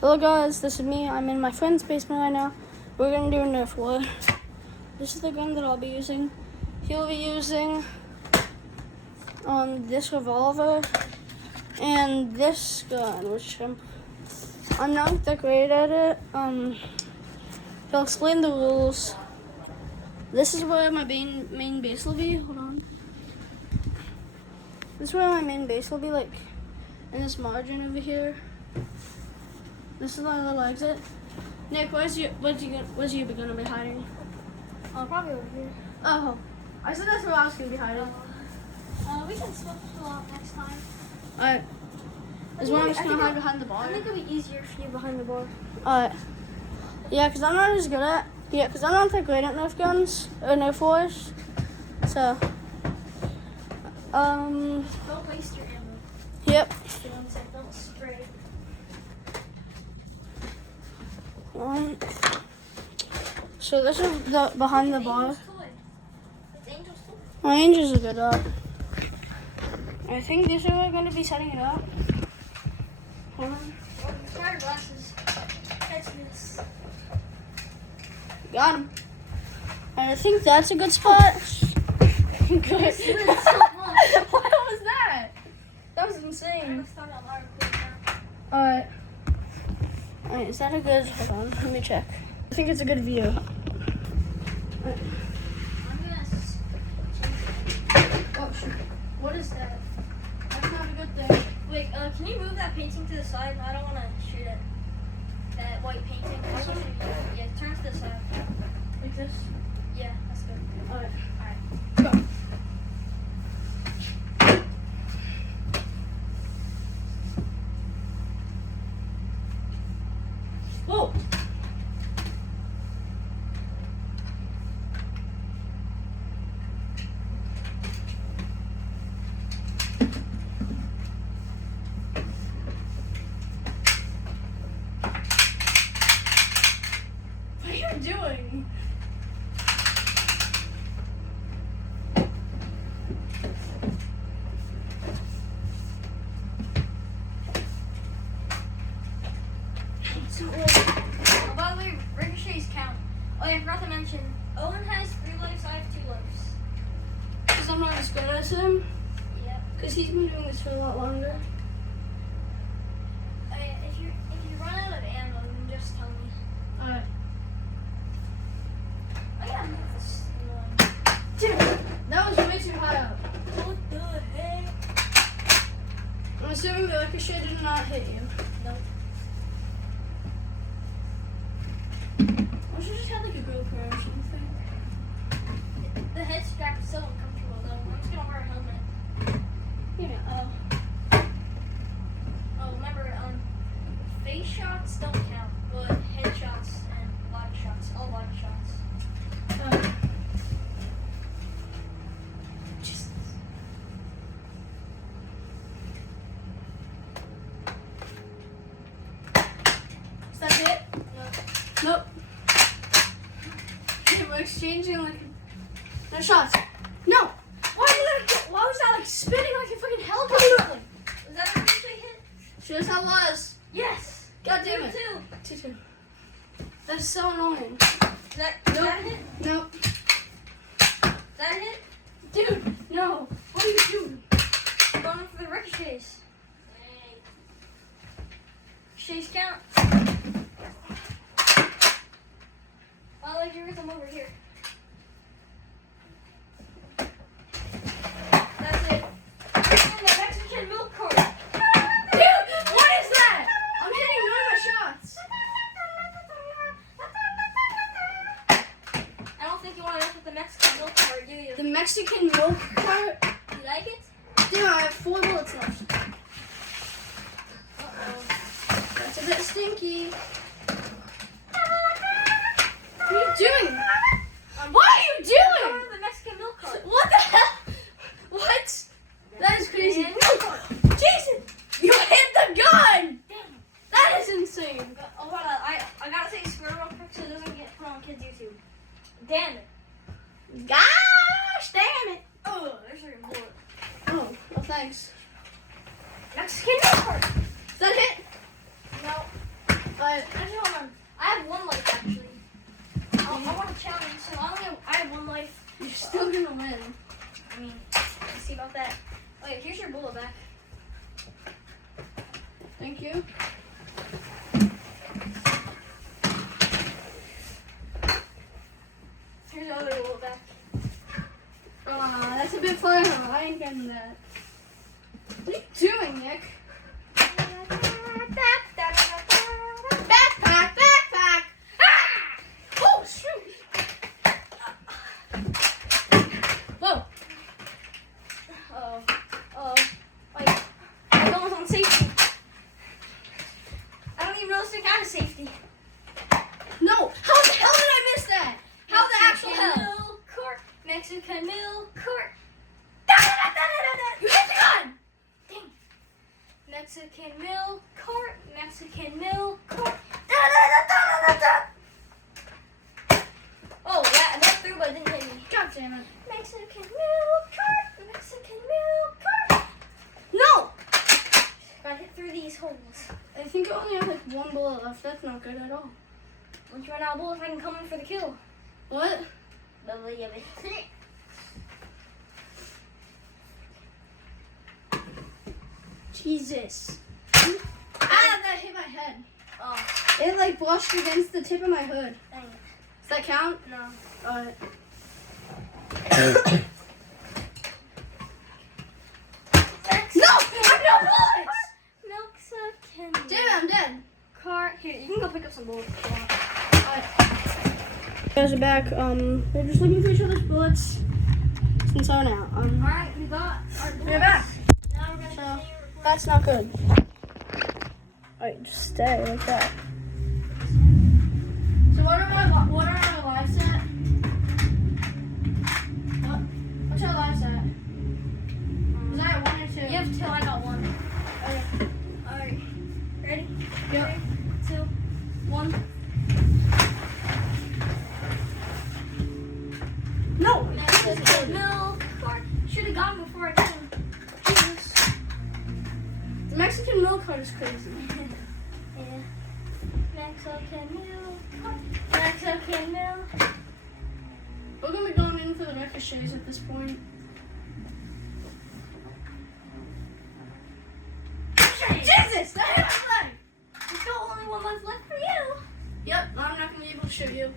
Hello guys, this is me. I'm in my friend's basement right now. We're gonna do a Nerf War. This is the gun that I'll be using. He'll be using this revolver and this gun, which I'm not that great at it. He'll explain the rules. This is where my main base will be. Hold on. This is where my main base will be, like in this margin over here. This is my little exit. Nick, where's you gonna be hiding? Probably over here. Oh, I said that's where I was gonna be hiding. We can switch a lot next time. Alright. Is where I'm just gonna hide behind the bar. I think it'll be easier for you behind the bar. Alright. Yeah, cause I'm not as good at. Yeah, cause I'm not that great at Nerf guns or Nerf Wars. So. Don't waste your ammo. Yep. Don't spray it. So this is the behind the bar. It's Angel's toy. My angels are good up. I think this is where we're gonna be setting it up. Hold on. Oh, your fire glasses. Catch this. Got him. I think that's a good spot. Good. This is so much. What was that? That was I insane. just thought out loud. Alright. Alright, is that a good? Hold on, let me check. I think it's a good view. I'm gonna Oh shoot. What is that? That's not a good thing. wait. Can you move that painting to the side? I don't want to shoot it. That white painting. I just want to shoot it. Yeah, turn it to the side. Like this? Yeah, that's good. Alright. Alright. Go. Whoa! What are you doing? Oh, by the way, ricochets count. Oh yeah, I forgot to mention. Owen has 3 lives. I have 2 lives. Because I'm not as good as him. Yep. Because he's been doing this for a lot longer. If you run out of ammo, then just tell me. Alright. I gotta move this. Dude, that was way too high up. What the heck? I'm assuming the ricochet did not hit you. No. I should just have like a GoPro or something. The head strap is so uncomfortable though. I'm just gonna wear a helmet. Yeah. Oh, remember, face shots don't count, but head shots and body shots, all body shots. Jesus. Is that it? No. Nope. Okay, we're exchanging like no shots. No. Why was that like spinning like a freaking helicopter? Was that a ricochet hit? Sure as hell was. Yes. God damn it. 2-2. 2-2. That's so annoying. Is that a hit? Nope. Is that a hit? Dude, no. What are you doing? Going for the ricochets. Ricochets count. I'll let you read them over here. That's it. And the Mexican milk cart. Dude, what is that? I'm hitting none of my shots. I don't think you want to mess with the Mexican milk cart, do you? The Mexican milk cart? You like it? Dude, I have 4 bullets left. Uh-oh. That's a bit stinky. What are you doing? What are you doing? Over the Mexican milk cart. What the hell? What? That is crazy. Jason, you hit the gun. Damn. That is insane. Oh, hold on. I gotta say swear real quick so it doesn't get put on kids' YouTube. Damn it. Gosh, damn it. Oh, there's your bullet. Oh, well, thanks. Mexican milk cart. Is that it? No. still gonna win. I mean, let's see about that. Oh yeah, here's your bullet back. Thank you. Here's the other bullet back. That's a bit far. I ain't getting that. What are you doing, Nick? Backpack, backpack! Ah! Oh, shoot! Whoa. Oh, wait. I'm going on safety. I don't even know this thing got a safety. No! How the hell did I miss that? How the actual hell? Milk court. Mexican milk court. You hit the gun! Dang. Mexican milk court. Mexican milk court. Oh, that threw, but it didn't hit me. God damn it. Mexican milk cart, Mexican milk cart. No! Gotta hit through these holes. I think I only have like one bullet left. That's not good at all. Once you run out of bullets, I can come in for the kill. What? Jesus. Ah, that hit my head. Oh, It like brushed against the tip of my hood. dang it. Does that count? No. Alright. No! I have no bullets! Mexican Damn, I'm dead. cart. Here, you can go pick up some bullets if you want. Guys are back. They're just looking for each other's bullets. Since I'm out. Alright, we got our bullets. We're back. Now we're gonna So, continue that's not good. Alright, just stay like that. So what are our lives at? What's our lives at? Was I at 1 or 2? You have 2, I got 1. Okay. Alright. Ready? Yep. 3, 2, 1. No! Mexican milk cart. Should have got him before I got him. Jesus. The Mexican milk cart is crazy. Yeah. Mexican milk cart. Mexican milk. We're gonna be going in for the ricochets at this point. Jesus! That hit my leg! There's still only 1 month left for you. Yep, I'm not gonna be able to shoot you.